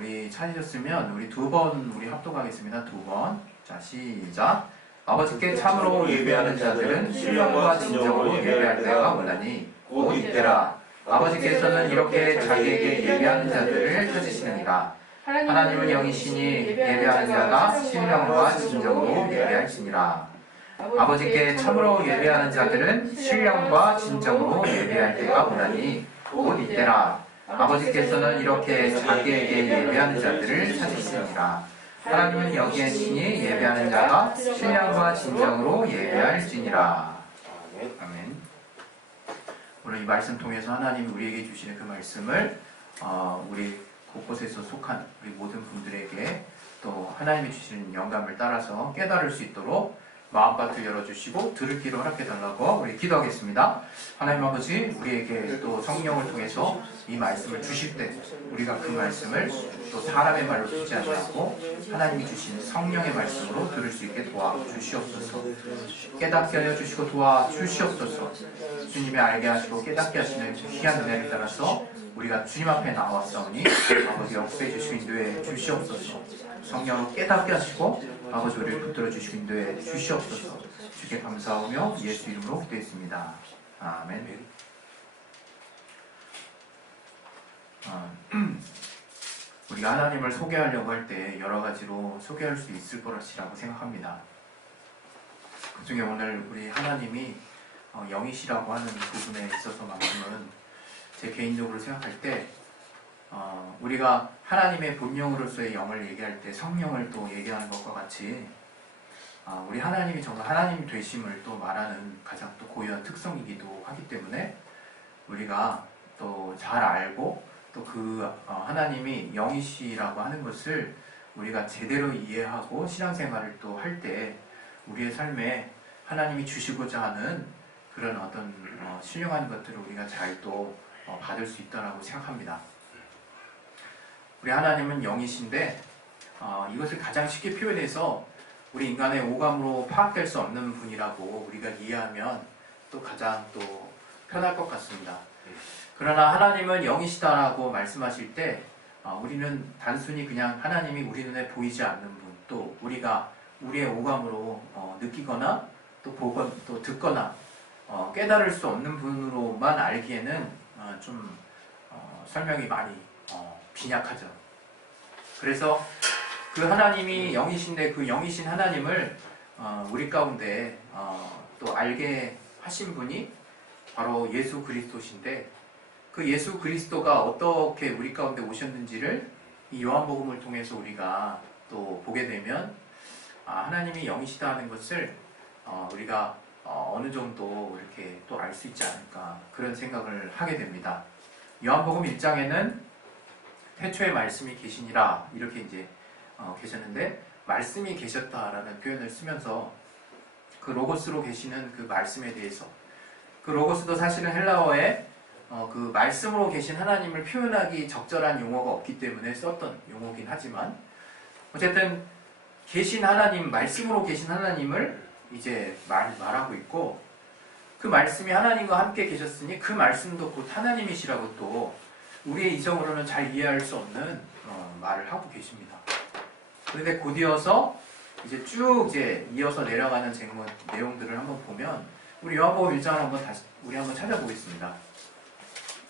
우리 찾으셨으면 우리 두 번 우리 합독하겠습니다. 두 번. 자, 시작. 아버지께 참으로 예배하는 자들은 신령과 진정으로 예배할 때가 오나니 곧 이때라. 아버지께서는 이렇게 자기에게 예배하는 자들을 찾으시느니라. 하나님은 영이시니 예배하는 자가 신령과 진정으로 예배할지니라. 아버지께 참으로 예배하는 자들은 신령과 진정으로 예배할 때가 오나니 곧 이때라. 아버지께서는 이렇게 자기에게 예배하는 자들을 찾으시느니라. 하나님은 여기에시니 예배하는 자가 신령과 진정으로 예배할지니라. 아멘. 오늘 이 말씀 통해서 하나님이 우리에게 주시는 그 말씀을 우리 곳곳에서 속한 우리 모든 분들에게 또 하나님이 주시는 영감을 따라서 깨달을 수 있도록 마음밭을 열어주시고 들을 귀를 허락해달라고 우리 기도하겠습니다. 하나님 아버지, 우리에게 또 성령을 통해서 이 말씀을 주실 때 우리가 그 말씀을 또 사람의 말로 듣지 않고 하나님이 주신 성령의 말씀으로 들을 수 있게 도와주시옵소서. 깨닫게 하여 주시고 도와주시옵소서. 주님이 알게 하시고 깨닫게 하시는 귀한 은혜를 따라서 우리가 주님 앞에 나왔사오니 아버지 역사해 주시고 인도해 주시옵소서. 성령으로 깨닫게 하시고 아버지 우리를 붙들어 주시고 인도해 주시옵소서. 주께 감사하며 예수 이름으로 기도했습니다. 아멘. 우리가 하나님을 소개하려고 할 때 여러 가지로 소개할 수 있을 것이라고 생각합니다. 그 중에 오늘 우리 하나님이 영이시라고 하는 부분에 있어서만큼은 제 개인적으로 생각할 때 우리가 하나님의 본영으로서의 영을 얘기할 때 성령을 또 얘기하는 것과 같이 우리 하나님이 정말 하나님 되심을 또 말하는 가장 또 고유한 특성이기도 하기 때문에 우리가 또 잘 알고 또 그 하나님이 영이시라고 하는 것을 우리가 제대로 이해하고 신앙생활을 또 할 때 우리의 삶에 하나님이 주시고자 하는 그런 어떤 신령한 것들을 우리가 잘 또 받을 수 있다고 생각합니다. 우리 하나님은 영이신데 이것을 가장 쉽게 표현해서 우리 인간의 오감으로 파악될 수 없는 분이라고 우리가 이해하면 또 가장 또 편할 것 같습니다. 그러나 하나님은 영이시다라고 말씀하실 때 우리는 단순히 그냥 하나님이 우리 눈에 보이지 않는 분, 또 우리가 우리의 오감으로 느끼거나 또 보거나 또 듣거나 깨달을 수 없는 분으로만 알기에는 좀 설명이 많이 빈약하죠. 그래서 그 하나님이 영이신데 그 영이신 하나님을 우리 가운데 또 알게 하신 분이 바로 예수 그리스도신데 그 예수 그리스도가 어떻게 우리 가운데 오셨는지를 이 요한복음을 통해서 우리가 또 보게 되면 하나님이 영이시다 하는 것을 우리가 어느 정도 이렇게 또 알 수 있지 않을까 그런 생각을 하게 됩니다. 요한복음 1장에는 태초에 말씀이 계시니라 이렇게 이제 계셨는데 말씀이 계셨다라는 표현을 쓰면서 그 로고스로 계시는 그 말씀에 대해서 그 로고스도 사실은 헬라어에 그 말씀으로 계신 하나님을 표현하기 적절한 용어가 없기 때문에 썼던 용어긴 하지만 어쨌든 계신 하나님, 말씀으로 계신 하나님을 이제 말하고 있고 그 말씀이 하나님과 함께 계셨으니 그 말씀도 곧 하나님이시라고 또 우리의 이성으로는 잘 이해할 수 없는 말을 하고 계십니다. 그런데 곧이어서 이제 쭉 이제 이어서 내려가는 내용들을 한번 보면 우리 요한복음 1장을 한번 찾아보겠습니다.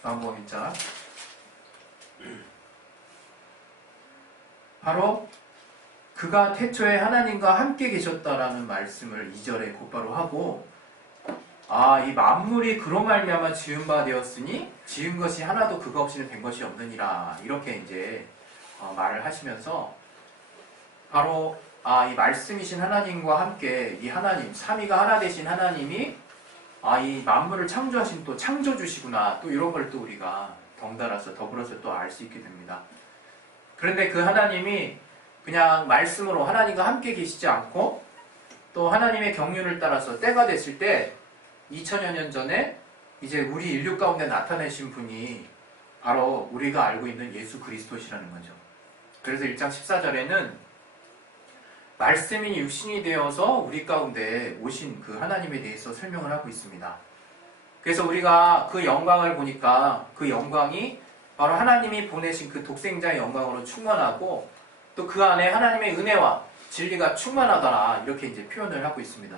요한복음 1장 바로 그가 태초에 하나님과 함께 계셨다라는 말씀을 2절에 곧바로 하고 이 만물이 그로 말미암아 지은 바 되었으니 지은 것이 하나도 그가 없이는 된 것이 없느니라 이렇게 이제 말을 하시면서 바로 이 말씀이신 하나님과 함께 이 하나님 삼위가 하나 되신 하나님이 이 만물을 창조하신 또 창조주시구나 또 이런 걸 또 우리가 덩달아서 더불어서 또 알 수 있게 됩니다. 그런데 그 하나님이 그냥 말씀으로 하나님과 함께 계시지 않고 또 하나님의 경륜을 따라서 때가 됐을 때 2000여 년 전에 이제 우리 인류 가운데 나타내신 분이 바로 우리가 알고 있는 예수 그리스도시라는 거죠. 그래서 1장 14절에는 말씀이 육신이 되어서 우리 가운데 오신 그 하나님에 대해서 설명을 하고 있습니다. 그래서 우리가 그 영광을 보니까 그 영광이 바로 하나님이 보내신 그 독생자의 영광으로 충만하고 또 그 안에 하나님의 은혜와 진리가 충만하더라 이렇게 이제 표현을 하고 있습니다.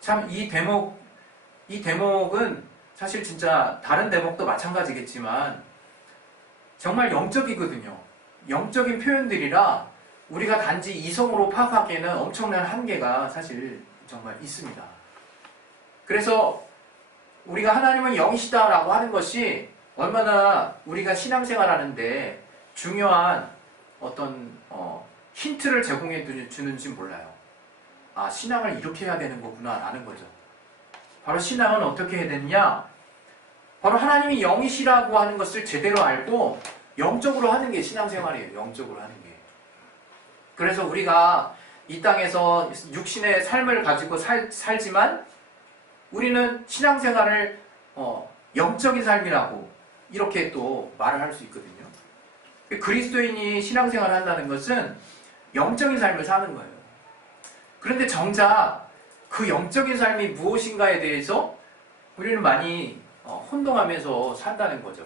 참 이 대목은 사실 진짜 다른 대목도 마찬가지겠지만 정말 영적이거든요. 영적인 표현들이라 우리가 단지 이성으로 파악하기에는 엄청난 한계가 사실 정말 있습니다. 그래서 우리가 하나님은 영이시다라고 하는 것이 얼마나 우리가 신앙생활하는데 중요한 어떤 힌트를 제공해 주는지 몰라요. 아, 신앙을 이렇게 해야 되는 거구나 라는 거죠. 바로 신앙은 어떻게 해야 되느냐? 바로 하나님이 영이시라고 하는 것을 제대로 알고 영적으로 하는 게 신앙생활이에요. 영적으로 하는 게. 그래서 우리가 이 땅에서 육신의 삶을 가지고 살지만 우리는 신앙생활을 영적인 삶이라고 이렇게 또 말을 할 수 있거든요. 그리스도인이 신앙생활을 한다는 것은 영적인 삶을 사는 거예요. 그런데 정작 그 영적인 삶이 무엇인가에 대해서 우리는 많이 혼동하면서 산다는 거죠.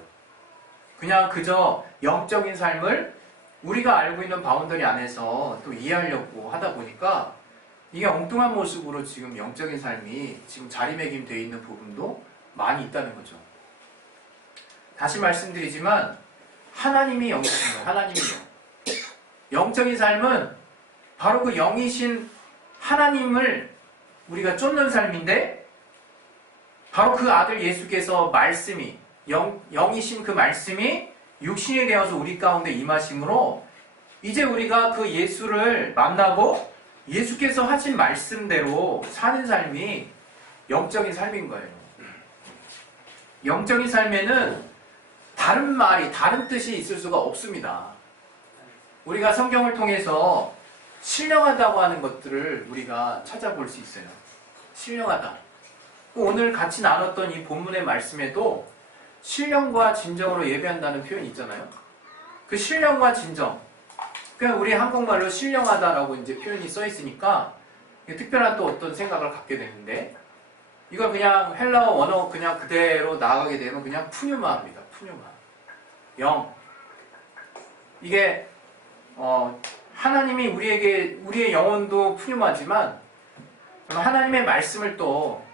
그냥 그저 영적인 삶을 우리가 알고 있는 바운더리 안에서 또 이해하려고 하다 보니까 이게 엉뚱한 모습으로 지금 영적인 삶이 지금 자리매김되어 있는 부분도 많이 있다는 거죠. 다시 말씀드리지만 하나님이 영이십니다. 하나님이 영적인 삶은 바로 그 영이신 하나님을 우리가 쫓는 삶인데 바로 그 아들 예수께서 말씀이 영이신 그 말씀이 육신이 되어서 우리 가운데 임하심으로 이제 우리가 그 예수를 만나고 예수께서 하신 말씀대로 사는 삶이 영적인 삶인 거예요. 영적인 삶에는 다른 말이, 다른 뜻이 있을 수가 없습니다. 우리가 성경을 통해서 신령하다고 하는 것들을 우리가 찾아볼 수 있어요. 신령하다. 오늘 같이 나눴던 이 본문의 말씀에도 신령과 진정으로 예배한다는 표현이 있잖아요. 그 신령과 진정. 그냥 우리 한국말로 신령하다라고 이제 표현이 써 있으니까 특별한 또 어떤 생각을 갖게 되는데 이거 그냥 헬라어 원어 그냥 그대로 나가게 되면 그냥 푸뉴마입니다. 푸뉴마. 영. 이게 하나님이 우리의 영혼도 푸뉴마지만 하나님의 말씀을 또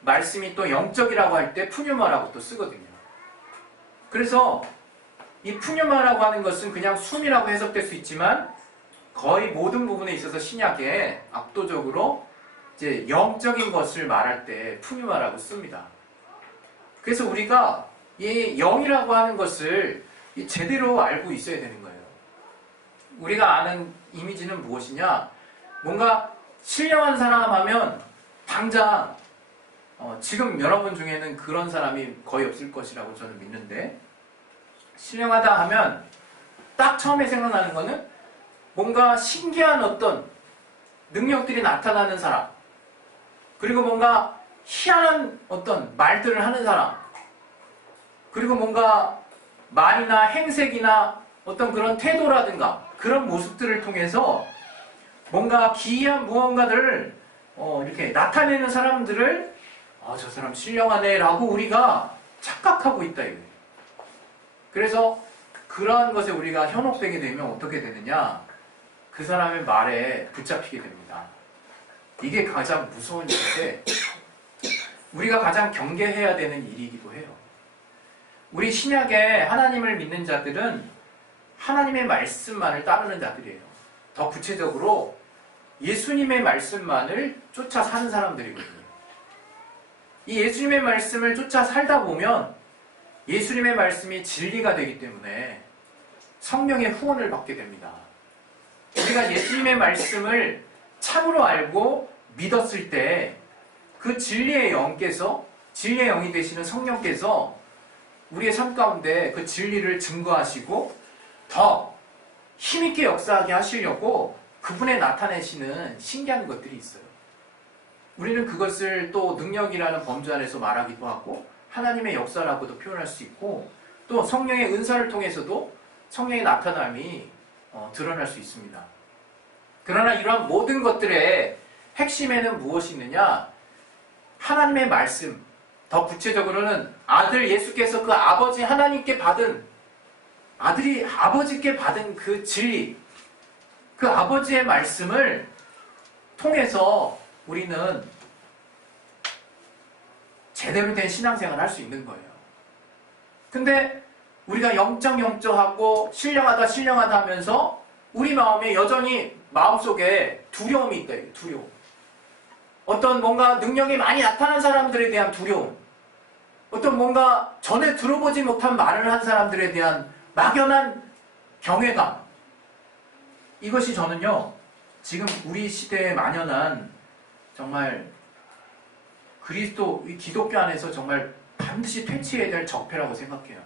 말씀이 또 영적이라고 할 때 푸뉴마라고 또 쓰거든요. 그래서 이 푸뉴마라고 하는 것은 그냥 숨이라고 해석될 수 있지만 거의 모든 부분에 있어서 신약에 압도적으로 이제 영적인 것을 말할 때 푸뉴마라고 씁니다. 그래서 우리가 이 영이라고 하는 것을 제대로 알고 있어야 되는 거예요. 우리가 아는 이미지는 무엇이냐? 뭔가 신령한 사람 하면 당장 지금 여러분 중에는 그런 사람이 거의 없을 것이라고 저는 믿는데 신령하다 하면 딱 처음에 생각나는 거는 뭔가 신기한 어떤 능력들이 나타나는 사람 그리고 뭔가 희한한 어떤 말들을 하는 사람 그리고 뭔가 말이나 행색이나 어떤 그런 태도라든가 그런 모습들을 통해서 뭔가 기이한 무언가들을 이렇게 나타내는 사람들을 저 사람 신령하네 라고 우리가 착각하고 있다 이거예요. 그래서 그러한 것에 우리가 현혹되게 되면 어떻게 되느냐? 그 사람의 말에 붙잡히게 됩니다. 이게 가장 무서운 일인데 우리가 가장 경계해야 되는 일이기도 해요. 우리 신약에 하나님을 믿는 자들은 하나님의 말씀만을 따르는 자들이에요. 더 구체적으로 예수님의 말씀만을 쫓아 사는 사람들이거든요. 이 예수님의 말씀을 쫓아 살다 보면 예수님의 말씀이 진리가 되기 때문에 성령의 후원을 받게 됩니다. 우리가 예수님의 말씀을 참으로 알고 믿었을 때 그 진리의 영이 되시는 성령께서 우리의 삶 가운데 그 진리를 증거하시고 더 힘있게 역사하게 하시려고 그분의 나타내시는 신기한 것들이 있어요. 우리는 그것을 또 능력이라는 범주 안에서 말하기도 하고 하나님의 역사라고도 표현할 수 있고 또 성령의 은사를 통해서도 성령의 나타남이 드러날 수 있습니다. 그러나 이러한 모든 것들의 핵심에는 무엇이 있느냐? 하나님의 말씀, 더 구체적으로는 아들 예수께서 그 아버지 하나님께 받은 아들이 아버지께 받은 그 진리, 그 아버지의 말씀을 통해서 우리는 제대로 된 신앙생활을 할 수 있는 거예요. 근데 우리가 영적하고 신령하다 하면서 우리 마음에 여전히 마음속에 두려움이 있다. 두려움. 어떤 뭔가 능력이 많이 나타난 사람들에 대한 두려움. 어떤 뭔가 전에 들어보지 못한 말을 한 사람들에 대한 막연한 경외감. 이것이 저는요, 지금 우리 시대에 만연한 정말 기독교 안에서 정말 반드시 퇴치해야 될 적폐라고 생각해요.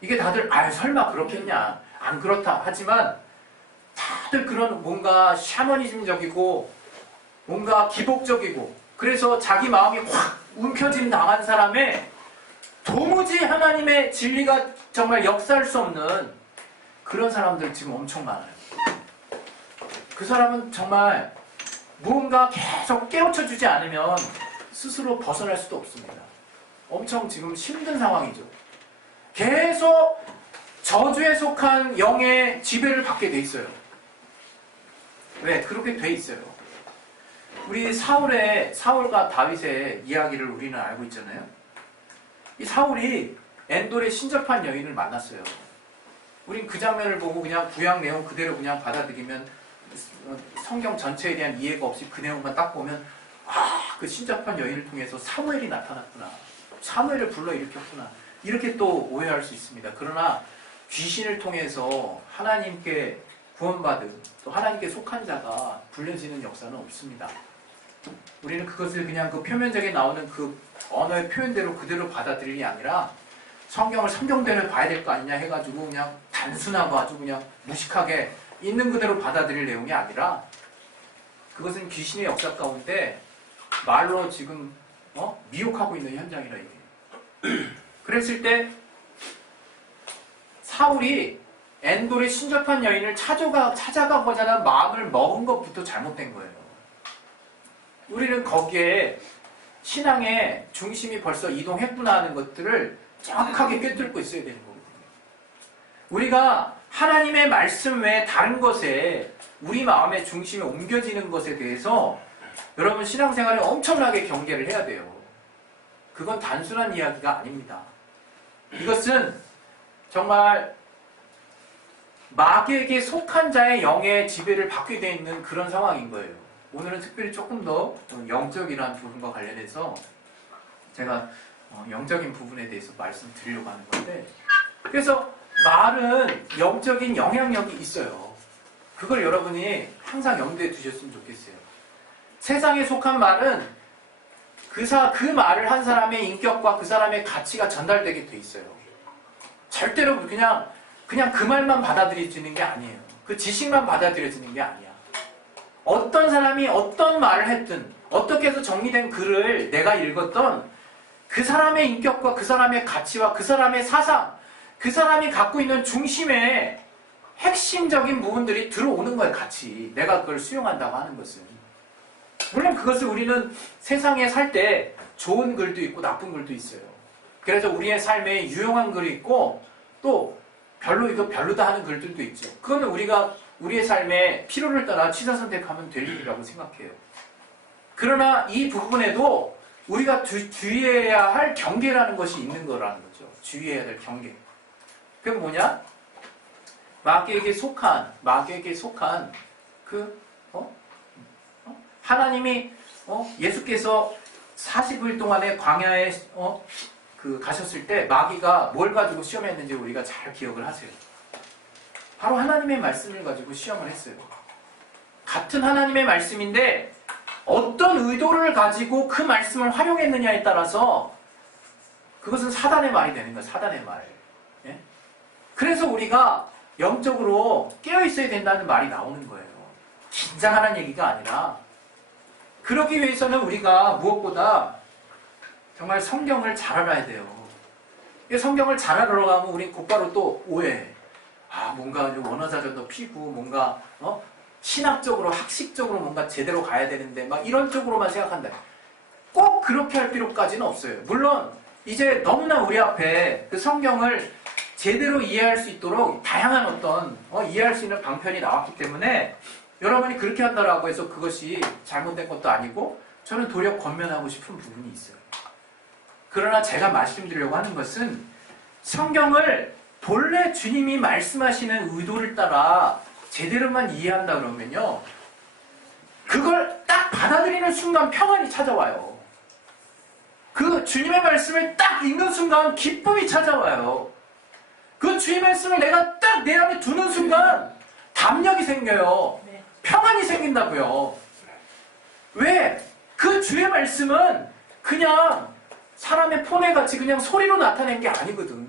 이게 다들 설마 그렇겠냐, 안 그렇다 하지만 다들 그런 뭔가 샤머니즘적이고 뭔가 기복적이고 그래서 자기 마음이 확 움켜짐 당한 사람의 도무지 하나님의 진리가 정말 역사할 수 없는 그런 사람들 지금 엄청 많아요. 그 사람은 정말 무언가 계속 깨우쳐주지 않으면 스스로 벗어날 수도 없습니다. 엄청 지금 힘든 상황이죠. 계속 저주에 속한 영의 지배를 받게 돼 있어요. 왜? 그렇게 돼 있어요. 우리 사울과 다윗의 이야기를 우리는 알고 있잖아요. 이 사울이 엔돌의 신접한 여인을 만났어요. 우린 그 장면을 보고 그냥 구약 내용 그대로 그냥 받아들이면 성경 전체에 대한 이해가 없이 그 내용만 딱 보면 그 신접한 여인을 통해서 사무엘이 나타났구나. 사무엘을 불러일으켰구나. 이렇게 또 오해할 수 있습니다. 그러나 귀신을 통해서 하나님께 구원받은 또 하나님께 속한 자가 불려지는 역사는 없습니다. 우리는 그것을 그냥 그 표면적에 나오는 그 언어의 표현대로 그대로 받아들일 게 아니라 성경을 성경대로 봐야 될 거 아니냐 해가지고 그냥 단순하고 아주 그냥 무식하게 있는 그대로 받아들일 내용이 아니라 그것은 귀신의 역사 가운데 말로 지금 미혹하고 있는 현장이라 이게. 그랬을 때 사울이 엔돌의 신접한 여인을 찾아가고자 하는 마음을 먹은 것부터 잘못된 거예요. 우리는 거기에 신앙의 중심이 벌써 이동했구나 하는 것들을 정확하게 꿰뚫고 있어야 되는 거거든요. 우리가 하나님의 말씀 외에 다른 것에 우리 마음의 중심이 옮겨지는 것에 대해서 여러분 신앙생활에 엄청나게 경계를 해야 돼요. 그건 단순한 이야기가 아닙니다. 이것은 정말 마귀에게 속한 자의 영의 지배를 받게 되어 있는 그런 상황인 거예요. 오늘은 특별히 조금 더 영적이라는 부분과 관련해서 제가 영적인 부분에 대해서 말씀드리려고 하는 건데, 그래서 말은 영적인 영향력이 있어요. 그걸 여러분이 항상 염두에 두셨으면 좋겠어요. 세상에 속한 말은 그 말을 한 사람의 인격과 그 사람의 가치가 전달되게 돼 있어요. 절대로 그냥 그 말만 받아들여지는 게 아니에요. 그 지식만 받아들여지는 게 아니야. 어떤 사람이 어떤 말을 했든 어떻게 해서 정리된 글을 내가 읽었던 그 사람의 인격과 그 사람의 가치와 그 사람의 사상, 그 사람이 갖고 있는 중심의 핵심적인 부분들이 들어오는 거예요. 같이 내가 그걸 수용한다고 하는 것은. 물론 그것을 우리는 세상에 살 때 좋은 글도 있고 나쁜 글도 있어요. 그래서 우리의 삶에 유용한 글이 있고 또 이거 별로다 하는 글들도 있죠. 그거는 우리가 우리의 삶에 필요를 따라 취사 선택하면 될 일이라고 생각해요. 그러나 이 부분에도 우리가 주의해야 할 경계라는 것이 있는 거라는 거죠. 주의해야 될 경계. 그게 뭐냐? 마귀에게 속한 하나님이 예수께서 40일 동안에 광야에 가셨을 때 마귀가 뭘 가지고 시험했는지 우리가 잘 기억을 하세요. 바로 하나님의 말씀을 가지고 시험을 했어요. 같은 하나님의 말씀인데 어떤 의도를 가지고 그 말씀을 활용했느냐에 따라서 그것은 사단의 말이 되는 거예요. 사단의 말. 예? 그래서 우리가 영적으로 깨어있어야 된다는 말이 나오는 거예요. 긴장하는 얘기가 아니라, 그러기 위해서는 우리가 무엇보다 정말 성경을 잘 알아야 돼요. 성경을 잘 알아러 가면 우리 곧바로 또 오해해. 뭔가 원어사전도 피고 뭔가 신학적으로 학식적으로 뭔가 제대로 가야 되는데 막 이런 쪽으로만 생각한다. 꼭 그렇게 할 필요까지는 없어요. 물론 이제 너무나 우리 앞에 그 성경을 제대로 이해할 수 있도록 다양한 어떤 이해할 수 있는 방편이 나왔기 때문에 여러분이 그렇게 한다라고 해서 그것이 잘못된 것도 아니고 저는 도리어 권면하고 싶은 부분이 있어요. 그러나 제가 말씀드리려고 하는 것은 성경을 본래 주님이 말씀하시는 의도를 따라 제대로만 이해한다 그러면요, 그걸 딱 받아들이는 순간 평안이 찾아와요. 그 주님의 말씀을 딱 읽는 순간 기쁨이 찾아와요. 그 주님의 말씀을 내가 딱 내 안에 두는 순간 담력이 생겨요. 평안이 생긴다고요. 왜? 그 주의 말씀은 그냥 사람의 폰에같이 그냥 소리로 나타낸 게 아니거든.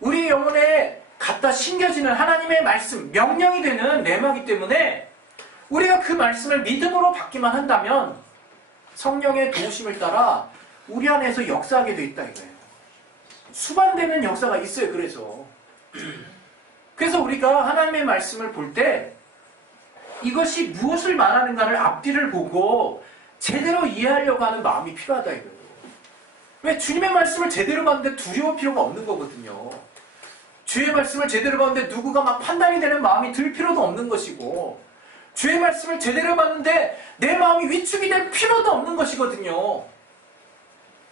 우리 영혼에 갖다 심겨지는 하나님의 말씀, 명령이 되는 레마기 때문에 우리가 그 말씀을 믿음으로 받기만 한다면 성령의 도우심을 따라 우리 안에서 역사하게 돼 있다 이거예요. 수반되는 역사가 있어요. 그래서 우리가 하나님의 말씀을 볼 때 이것이 무엇을 말하는가를 앞뒤를 보고 제대로 이해하려고 하는 마음이 필요하다 이거예요. 왜? 주님의 말씀을 제대로 봤는데 두려울 필요가 없는 거거든요. 주의 말씀을 제대로 봤는데 누구가 막 판단이 되는 마음이 들 필요도 없는 것이고, 주의 말씀을 제대로 봤는데 내 마음이 위축이 될 필요도 없는 것이거든요.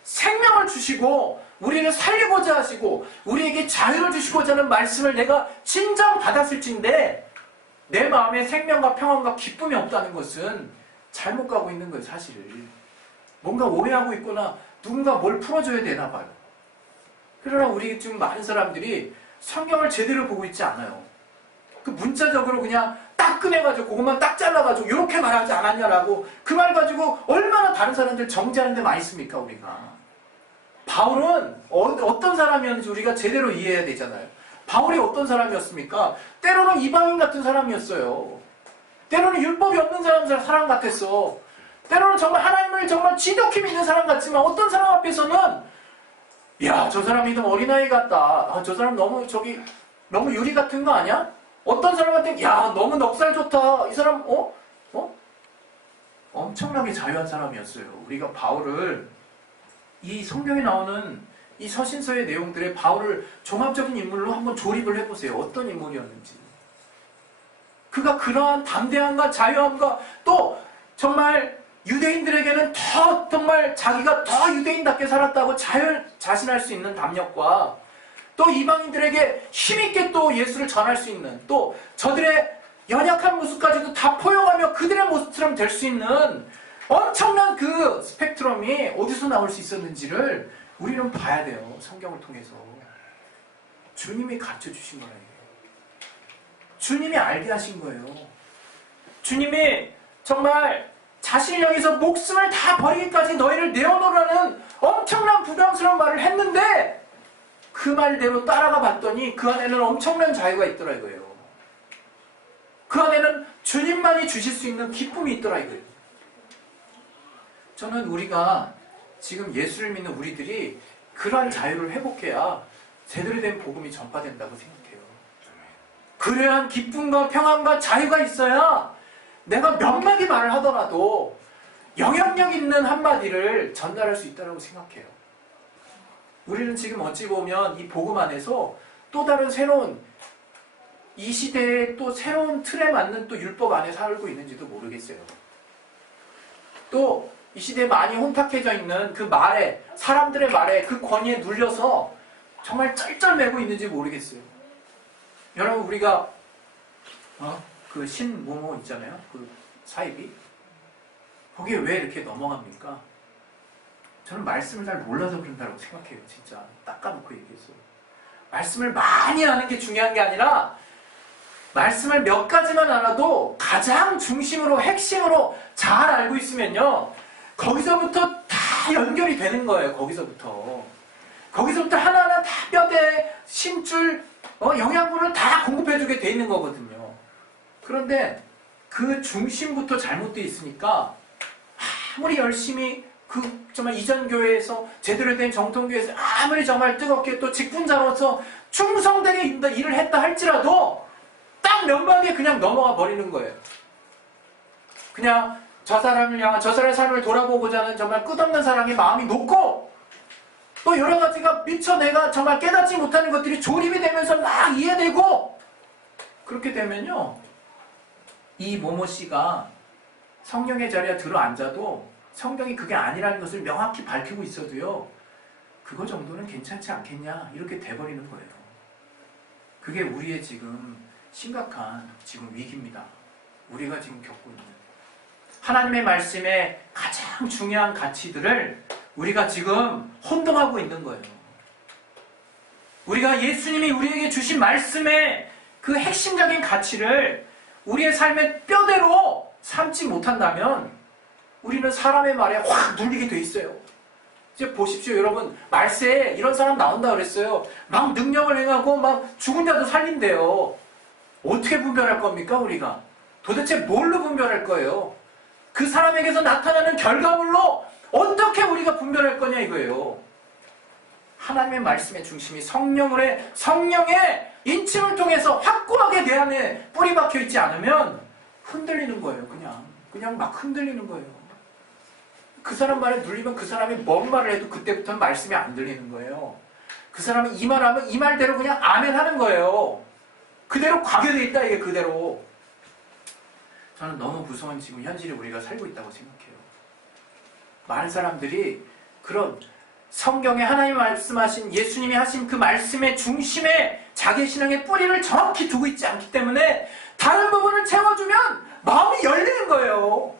생명을 주시고 우리를 살리고자 하시고 우리에게 자유를 주시고자 하는 말씀을 내가 진정 받았을진데 내 마음에 생명과 평안과 기쁨이 없다는 것은 잘못 가고 있는 거예요. 사실 뭔가 오해하고 있거나 누군가 뭘 풀어줘야 되나 봐요. 그러나 우리 지금 많은 사람들이 성경을 제대로 보고 있지 않아요. 그 문자적으로 그냥 딱 꺼내가지고 그것만 딱 잘라가지고 이렇게 말하지 않았냐라고 그 말 가지고 얼마나 다른 사람들 정죄하는 데 많이 있습니까 우리가. 바울은 어떤 사람이었는지 우리가 제대로 이해해야 되잖아요. 바울이 어떤 사람이었습니까? 때로는 이방인 같은 사람이었어요. 때로는 율법이 없는 사람 같았어. 때로는 정말 하나님을 정말 지독히 믿는 사람 같지만 어떤 사람 앞에서는 야, 저 사람 믿음 어린아이 같다. 저 사람 너무 유리 같은 거 아니야? 어떤 사람한테 야, 너무 넉살 좋다. 이 사람 엄청나게 자유한 사람이었어요. 우리가 바울을 이 성경에 나오는 이 서신서의 내용들에 바울을 종합적인 인물로 한번 조립을 해보세요. 어떤 인물이었는지. 그가 그러한 담대함과 자유함과 또 정말 유대인들에게는 더 정말 자기가 더 유대인답게 살았다고 자신할 수 있는 담력과 또 이방인들에게 힘있게 또 예수를 전할 수 있는 또 저들의 연약한 모습까지도 다 포용하며 그들의 모습처럼 될 수 있는 엄청난 그 스펙트럼이 어디서 나올 수 있었는지를 우리는 봐야 돼요. 성경을 통해서. 주님이 가르쳐 주신 거예요. 주님이 알게 하신 거예요. 주님이 정말 자신을 향해서 목숨을 다 버리기까지 너희를 내어놓으라는 엄청난 부담스러운 말을 했는데 그 말대로 따라가 봤더니 그 안에는 엄청난 자유가 있더라 이거예요. 그 안에는 주님만이 주실 수 있는 기쁨이 있더라 이거예요. 저는 우리가 지금 예수를 믿는 우리들이 그러한 자유를 회복해야 제대로 된 복음이 전파된다고 생각해요. 그러한 기쁨과 평안과 자유가 있어야 내가 몇 마디 말을 하더라도 영향력 있는 한마디를 전달할 수 있다고 생각해요. 우리는 지금 어찌 보면 이 복음 안에서 또 다른 새로운 이 시대의 또 새로운 틀에 맞는 또 율법 안에 살고 있는지도 모르겠어요. 또 이 시대에 많이 혼탁해져 있는 그 말에, 사람들의 말에 그 권위에 눌려서 정말 쩔쩔매고 있는지 모르겠어요. 여러분 우리가 그 신모모 있잖아요. 그 사이비 거기에 왜 이렇게 넘어갑니까? 저는 말씀을 잘 몰라서 그런다고 생각해요. 진짜 딱 까놓고 얘기해서 말씀을 많이 아는 게 중요한 게 아니라 말씀을 몇 가지만 알아도 가장 중심으로 핵심으로 잘 알고 있으면요 거기서부터 다 연결이 되는 거예요. 거기서부터 하나하나 다 뼈대, 심줄, 영양분을 다 공급해주게 돼 있는 거거든요. 그런데 그 중심부터 잘못되어 있으니까 아무리 열심히 정말 이전 교회에서 제대로 된 정통교회에서 아무리 정말 뜨겁게 또 직분자로서 충성되게 일을 했다 할지라도 딱 몇 마디에 그냥 넘어가 버리는 거예요. 그냥 저 사람을 향한 저 사람의 삶을 돌아보고자 하는 정말 끝없는 사랑의 마음이 높고 또 여러 가지가 미처 내가 정말 깨닫지 못하는 것들이 조립이 되면서 막 이해되고, 그렇게 되면요, 이 모모 씨가 성령의 자리에 들어앉아도 성경이 그게 아니라는 것을 명확히 밝히고 있어도요, 그거 정도는 괜찮지 않겠냐, 이렇게 돼버리는 거예요. 그게 우리의 지금 심각한 지금 위기입니다. 우리가 지금 겪고 있는 하나님의 말씀의 가장 중요한 가치들을 우리가 지금 혼동하고 있는 거예요. 우리가 예수님이 우리에게 주신 말씀의 그 핵심적인 가치를 우리의 삶의 뼈대로 삼지 못한다면 우리는 사람의 말에 확 눌리게 돼 있어요. 이제 보십시오, 여러분. 말세에 이런 사람 나온다 그랬어요. 막 능력을 행하고 막 죽은 자도 살린대요. 어떻게 분별할 겁니까, 우리가? 도대체 뭘로 분별할 거예요? 그 사람에게서 나타나는 결과물로 어떻게 우리가 분별할 거냐, 이거예요. 하나님의 말씀의 중심이 성령의 인침을 통해서 확고하게 내 안에 뿌리 박혀 있지 않으면 흔들리는 거예요. 그냥 막 흔들리는 거예요. 그 사람 말에 눌리면 그 사람이 뭔 말을 해도 그때부터는 말씀이 안 들리는 거예요. 그 사람이 이 말하면 이 말대로 그냥 아멘 하는 거예요. 그대로 과교돼 있다, 이게 그대로. 저는 너무 무서운 지금 현실에 우리가 살고 있다고 생각해요. 많은 사람들이 그런 성경에 하나님이 말씀하신, 예수님이 하신 그 말씀의 중심에 자기 신앙의 뿌리를 정확히 두고 있지 않기 때문에 다른 부분을 채워주면 마음이 열리는 거예요.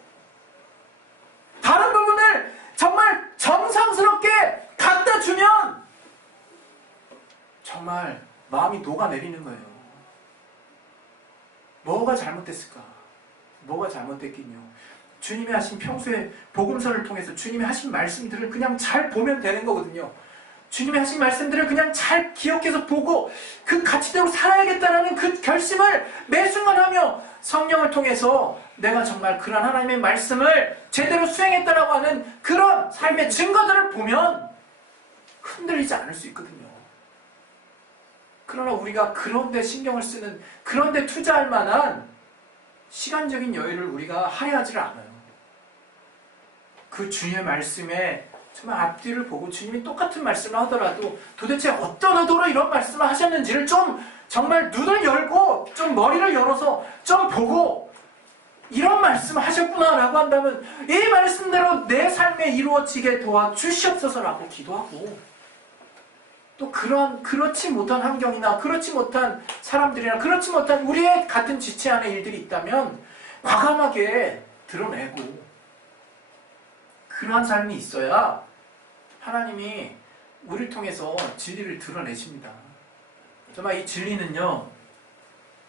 다른 부분을 정말 정성스럽게 갖다 주면 정말 마음이 녹아내리는 거예요. 뭐가 잘못됐을까? 뭐가 잘못됐긴요. 주님이 하신 평소에 복음서를 통해서 주님이 하신 말씀들을 그냥 잘 보면 되는 거거든요. 주님이 하신 말씀들을 그냥 잘 기억해서 보고 그 가치대로 살아야겠다는 그 결심을 매 순간 하며 성령을 통해서 내가 정말 그런 하나님의 말씀을 제대로 수행했다라고 하는 그런 삶의 증거들을 보면 흔들리지 않을 수 있거든요. 그러나 우리가 그런 데 신경을 쓰는, 그런 데 투자할 만한 시간적인 여유를 우리가 할애하지를 않아요. 그 주님의 말씀에 정말 앞뒤를 보고 주님이 똑같은 말씀을 하더라도 도대체 어떤 의도로 이런 말씀을 하셨는지를 좀 정말 눈을 열고 좀 머리를 열어서 좀 보고 이런 말씀을 하셨구나라고 한다면 이 말씀대로 내 삶에 이루어지게 도와주시옵소서라고 기도하고, 또 그렇지 못한 환경이나 그렇지 못한 사람들이나 그렇지 못한 우리의 같은 지체 안에 일들이 있다면 과감하게 드러내고, 그러한 삶이 있어야 하나님이 우리를 통해서 진리를 드러내십니다. 정말 이 진리는요,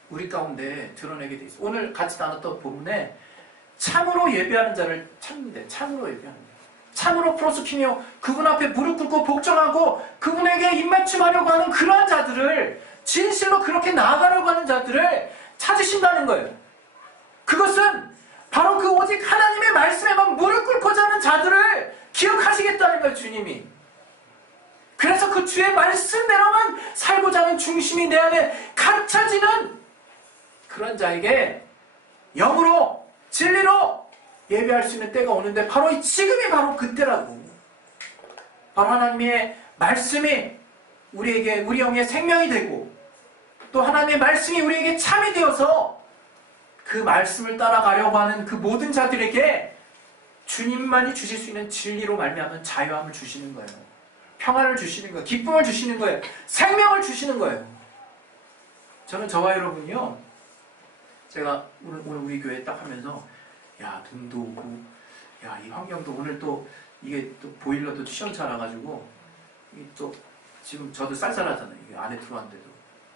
우리 가운데 드러내게 돼 있어요. 오늘 같이 나눴던 부분에 참으로 예배하는 자를 찾는데, 참으로 예배하는 자, 참으로 프로스키며 그분 앞에 무릎 꿇고 복종하고 그분에게 입맞춤하려고 하는 그러한 자들을, 진실로 그렇게 나아가려고 하는 자들을 찾으신다는 거예요. 그것은 바로 그 오직 하나님의 말씀에만 무릎 꿇고자 하는 자들을 기억하시겠다는 거예요, 주님이. 그래서 그 주의 말씀대로만 살고자 하는 중심이 내 안에 감춰지는 그런 자에게 영으로, 진리로 예배할 수 있는 때가 오는데 바로 지금이 바로 그때라고. 바로 하나님의 말씀이 우리에게, 우리 영의 생명이 되고, 또 하나님의 말씀이 우리에게 참이 되어서 그 말씀을 따라가려고 하는 그 모든 자들에게 주님만이 주실 수 있는 진리로 말미암은 자유함을 주시는 거예요. 평안을 주시는 거예요. 기쁨을 주시는 거예요. 생명을 주시는 거예요. 저는 저와 여러분이요, 제가 오늘 우리 교회 딱 하면서 야, 눈도 오고, 야, 이 환경도 오늘 또 이게 또 보일러도 시원찮아가지고, 이게 또 지금 저도 쌀쌀하잖아요. 이게 안에 들어왔는데도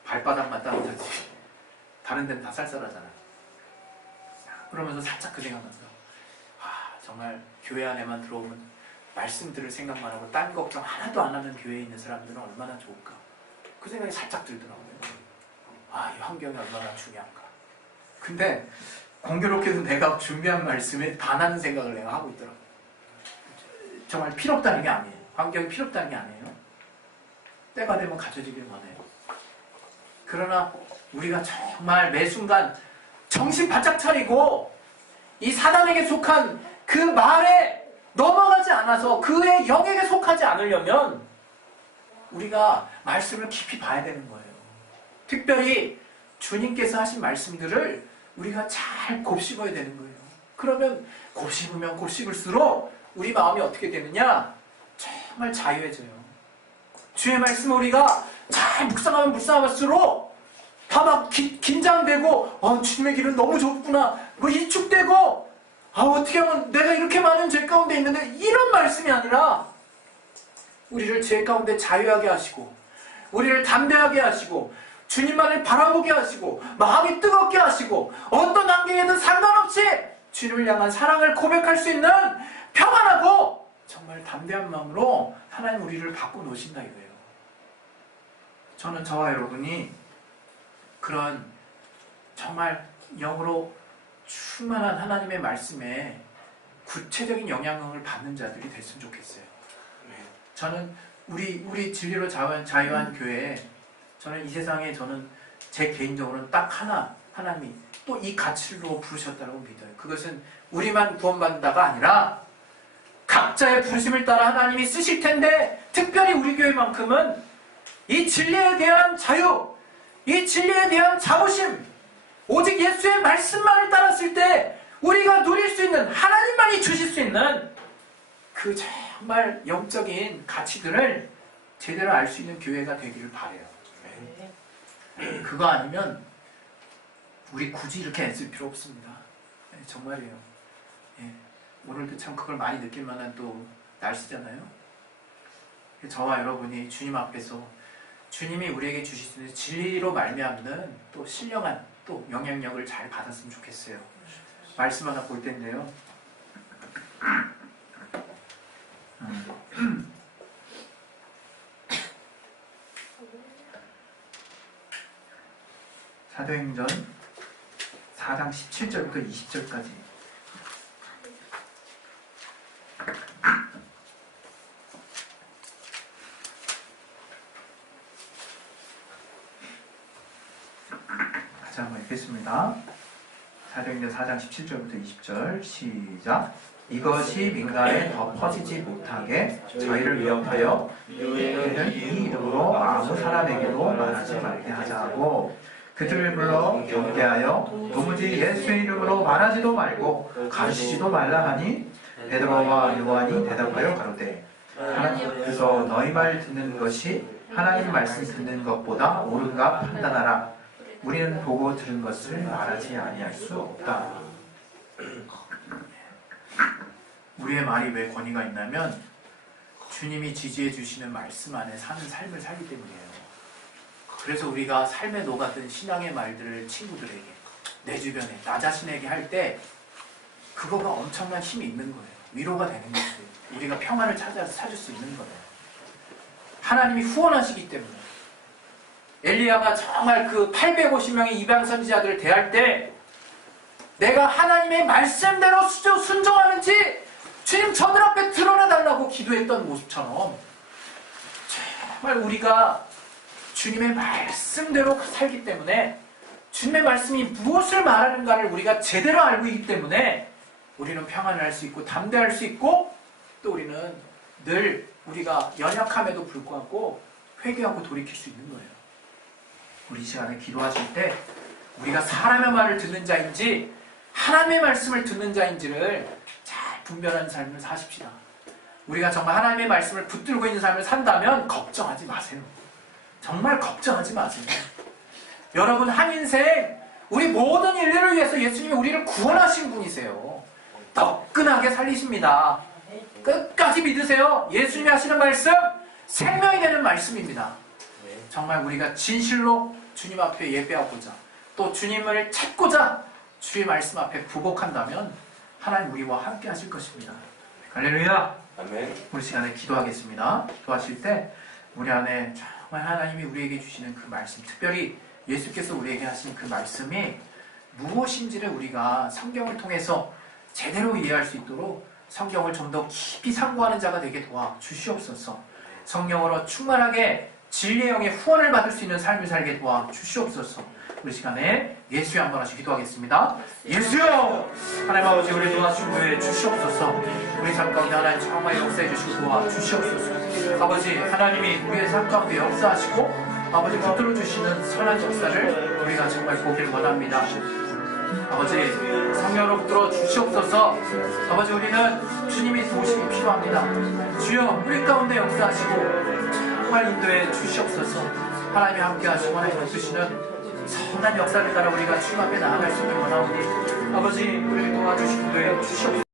발바닥만 따뜻하지 다른 데는 다 쌀쌀하잖아요. 그러면서 살짝 그 생각났어요. 정말 교회 안에만 들어오면 말씀 들을 생각만 하고 딴 걱정 하나도 안 하는 교회에 있는 사람들은 얼마나 좋을까. 그 생각이 살짝 들더라고요. 이 환경이 얼마나 중요한가. 근데 공교롭게도 내가 준비한 말씀에 반하는 생각을 내가 하고 있더라고요. 정말 필요 없다는 게 아니에요. 환경이 필요 없다는 게 아니에요. 때가 되면 갖춰지길 원해요. 그러나 우리가 정말 매 순간 정신 바짝 차리고 이 사단에게 속한 그 말에 넘어가지 않아서 그의 영에게 속하지 않으려면 우리가 말씀을 깊이 봐야 되는 거예요. 특별히 주님께서 하신 말씀들을 우리가 잘 곱씹어야 되는 거예요. 그러면 곱씹으면 곱씹을수록 우리 마음이 어떻게 되느냐? 정말 자유해져요. 주의 말씀을 우리가 잘 묵상하면 묵상할수록 다 막 긴장되고 주님의 길은 너무 좁구나 뭐 위축되고 어떻게 하면 내가 이렇게 많은 죄 가운데 있는데 이런 말씀이 아니라 우리를 죄 가운데 자유하게 하시고 우리를 담대하게 하시고 주님만을 바라보게 하시고 마음이 뜨겁게 하시고 어떤 환경에든 상관없이 주님을 향한 사랑을 고백할 수 있는 평안하고 정말 담대한 마음으로 하나님 우리를 바꿔놓으신다 이거예요. 저는 저와 여러분이 그런 정말 영으로 충만한 하나님의 말씀에 구체적인 영향을 받는 자들이 됐으면 좋겠어요. 저는 우리 진리로 자유한 교회에 저는 이 세상에 제 개인적으로는 딱 하나님이 또 이 가치로 부르셨다고 믿어요. 그것은 우리만 구원받는다가 아니라 각자의 부르심을 따라 하나님이 쓰실 텐데 특별히 우리 교회만큼은 이 진리에 대한 자유, 이 진리에 대한 자부심, 오직 예수의 말씀만을 따랐을 때 우리가 누릴 수 있는 하나님만이 주실 수 있는 그 정말 영적인 가치들을 제대로 알 수 있는 교회가 되기를 바라요. 그거 아니면 우리 굳이 이렇게 애쓸 필요 없습니다. 정말이에요. 오늘도 참 그걸 많이 느낄 만한 또 날씨잖아요. 저와 여러분이 주님 앞에서 주님이 우리에게 주실 수 있는 진리로 말미암는 또 신령한 또 영향력을 잘 받았으면 좋겠어요. 말씀 하나 볼 텐데요. 사도행전 4장 17절부터 20절까지 같이 한번 읽겠습니다. 사도행전 4장 17절부터 20절 시작. 이것이 민간에 더 퍼지지 못하게 저희를 위협하여 너희는 이 이름으로 아무 사람에게도 말하지 말게 하자 하고 그들을 불러 경계하여 도무지 예수의 이름으로 말하지도 말고 가르치지도 말라 하니 베드로와 요한이 대답하여 가로되 하나님께서 너희 말 듣는 것이 하나님 말씀 듣는 것보다 옳은가 판단하라. 우리는 보고 들은 것을 말하지 아니할 수 없다. 우리의 말이 왜 권위가 있냐면 주님이 지지해 주시는 말씀 안에 사는 삶을 살기 때문이에요. 그래서 우리가 삶에 녹아든 신앙의 말들을 친구들에게, 내 주변에, 나 자신에게 할 때 그거가 엄청난 힘이 있는 거예요. 위로가 되는 거예요. 우리가 평안을 찾을 수 있는 거예요. 하나님이 후원하시기 때문에. 엘리야가 정말 그 850명의 이방 선지자들을 대할 때 내가 하나님의 말씀대로 순종하는지 주님 저들 앞에 드러나달라고 기도했던 모습처럼 정말 우리가 주님의 말씀대로 살기 때문에 주님의 말씀이 무엇을 말하는가를 우리가 제대로 알고 있기 때문에 우리는 평안을 할 수 있고 담대할 수 있고 또 우리는 늘 우리가 연약함에도 불구하고 회개하고 돌이킬 수 있는 거예요. 우리 시간에 기도하실 때 우리가 사람의 말을 듣는 자인지 하나님의 말씀을 듣는 자인지를 잘 분별하는 삶을 사십시다. 우리가 정말 하나님의 말씀을 붙들고 있는 삶을 산다면 걱정하지 마세요. 정말 걱정하지 마세요. 여러분 한 인생 우리 모든 인류를 위해서 예수님이 우리를 구원하신 분이세요. 뜨끈하게 살리십니다. 끝까지 믿으세요. 예수님이 하시는 말씀 생명이 되는 말씀입니다. 정말 우리가 진실로 주님 앞에 예배하고자 또 주님을 찾고자 주의 말씀 앞에 부복한다면 하나님 우리와 함께 하실 것입니다. 할렐루야. 아멘. 우리 시간에 기도하겠습니다. 기도하실 때 우리 안에 정말 하나님이 우리에게 주시는 그 말씀, 특별히 예수께서 우리에게 하신 그 말씀이 무엇인지를 우리가 성경을 통해서 제대로 이해할 수 있도록 성경을 좀 더 깊이 상고하는 자가 되게 도와 주시옵소서. 성령으로 충만하게 진리의 영의 후원을 받을 수 있는 삶을 살게 도와 주시옵소서. 우리 시간에 예수여 한번 하시 기도하겠습니다. 예수여! 하나님 아버지 우리 도와주시옵소서. 우리 삶 가운데 하나님 정말 역사해 주시고 도와 주시옵소서. 아버지 하나님이 우리의 삶 가운데 역사하시고 아버지 붙들어 주시는 선한 역사를 우리가 정말 보길 원합니다. 아버지 성령으로 붙들어 주시옵소서. 아버지 우리는 주님의 도우심이 필요합니다. 주여 우리 가운데 역사하시고 정말 인도해 주시옵소서. 하나님이 함께 하시고 하나님 베푸시는 선한 역사를 따라 우리가 주님 앞에 나아갈 수 있길 원하오니 아버지 우리를 도와주시고 인도해 주시옵소서.